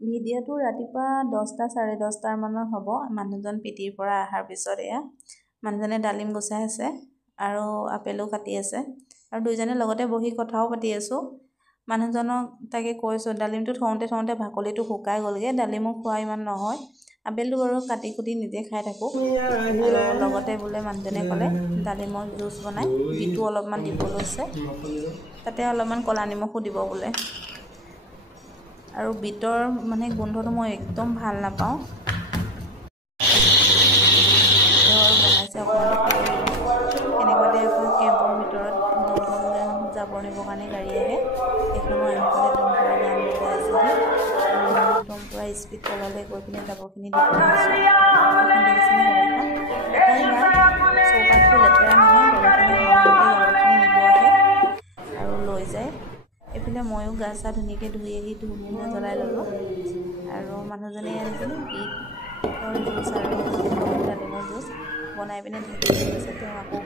ভিডিঅ'টো ৰাতিপুৱা 10টা 10:30 মানৰ হ'ব। মানুহজন পিটিৰ পৰা অহাৰ পিছত এয়া মানুহজনে ডালিম গুচাই আছে আৰু আপেলো কাটি আছে আৰু দুইজনে লগতে বহি কথাও পাতি আছোঁ। মানুহজনক তাকে কৈছোঁ ডালিমটো থওঁতে বাকলিটো শুকাই গ'লগৈ। ডালিমো খোৱা ইমান নহয়, আপেলটো বাৰু কাটি কুটি নিজে খাই থাকোঁ। আৰু লগতে বোলে মানুহজনে ক'লে ডালিমৰ জুচ বনাই বিটো অলপমান দিব লৈছে, তাতে অলপমান ক'লা নিমখো দিব বোলে। আৰু বিটৰ মানে গোন্ধটো মই একদম ভাল নাপাওঁ। বনাইছে অকণমান কেনেকুৱাতে আকৌ কেম্পৰ ভিতৰত জাবৰ নিবৰ কাৰণে গাড়ী আহে, এখনো আহি পেলাই টমপুৰা গান বজাই আছেহি। একদম পূৰা স্পীড তললৈ গৈ পিনে জাবৰখিনি দি থৈ আহিছোঁ। এখন দেখিছেনে গাড়ীখন? এটাই ভাল, চৌপাশটো লেতেৰা নহয়, গাড়ীখনে সময়মতে জাবৰখিনি নিব আহে আৰু লৈ যায়। এইফালে ময়ো গা চা ধুনীয়াকৈ ধুই আহি ধুমুনা জ্বলাই ল'লোঁ। আৰু মানুহজনে দেখিছেনে বিটৰ জুচ আৰু ডালিমৰ জুচ বনাই পিনে ঢাকি থৈ গৈছে। তেওঁ আকৌ